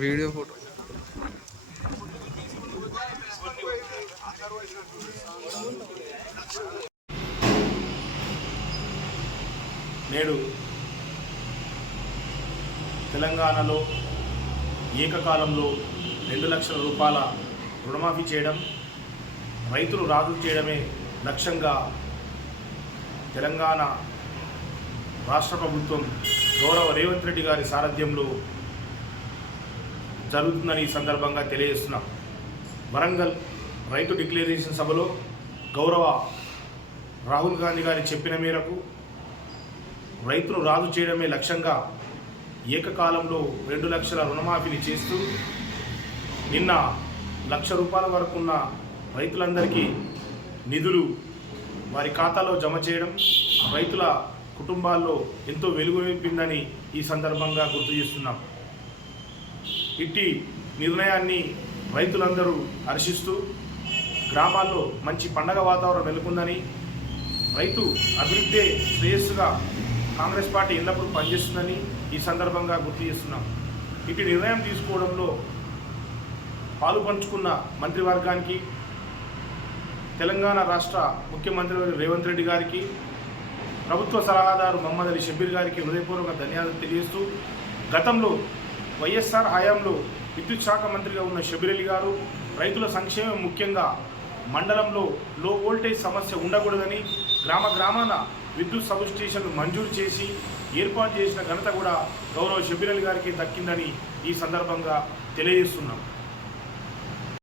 Video photo నేడు తెలంగాణలో ఏకకాలంలో 2 లక్షల రూపాయల రుణమాఫీ చేయడం, రైతులు రాజు చేయడమే లక్ష్యంగా తెలంగాణ రాష్ట్ర ప్రభుత్వం గౌరవ రేవంత్ రెడ్డి గారి సారథ్యంలో జరుగుతుందని ఈ సందర్భంగా తెలియజేస్తున్నాం. వరంగల్ రైతు డిక్లరేషన్ సభలో గౌరవ రాహుల్ గాంధీ గారి చెప్పిన మేరకు రైతులు రాజు చేయడమే లక్ష్యంగా ఏకకాలంలో 2 లక్షల రుణమాఫీని చేస్తూ నిన్న 1 లక్ష రూపాయల వరకు ఉన్న రైతులందరికీ నిధులు వారి ఖాతాలో జమ చేయడం రైతుల కుటుంబాల్లో ఎంతో వెలుగు నింపిందని ఈ సందర్భంగా గుర్తు చేస్తున్నాం. ఇట్టి నిర్ణయాన్ని రైతులందరూ హర్షిస్తూ గ్రామాల్లో మంచి పండగ వాతావరణం నెలకొందని, రైతు అభివృద్ధి శ్రేయస్సుగా కాంగ్రెస్ పార్టీ ఎల్లప్పుడూ పనిచేస్తుందని ఈ సందర్భంగా గుర్తు చేస్తున్నాం. ఇటు నిర్ణయం తీసుకోవడంలో పాలు పంచుకున్న మంత్రివర్గానికి, తెలంగాణ రాష్ట్ర ముఖ్యమంత్రి రేవంత్ రెడ్డి గారికి, ప్రభుత్వ సలహాదారు మహమ్మద్ అలీ షబ్బీర్ గారికి హృదయపూర్వక ధన్యవాదాలు తెలియజేస్తూ, గతంలో వైఎస్ఆర్ హయాంలో విద్యుత్ శాఖ మంత్రిగా ఉన్న షబ్బీర్ అలీ గారు రైతుల సంక్షేమం ముఖ్యంగా మండలంలో లో వోల్టేజ్ సమస్య ఉండకూడదని గ్రామాన విద్యుత్ సబ్ స్టేషన్లు మంజూరు చేసి ఏర్పాటు చేసిన ఘనత కూడా గౌరవ షబ్బీర్ అలీ గారికి దక్కిందని ఈ సందర్భంగా తెలియజేస్తున్నాం.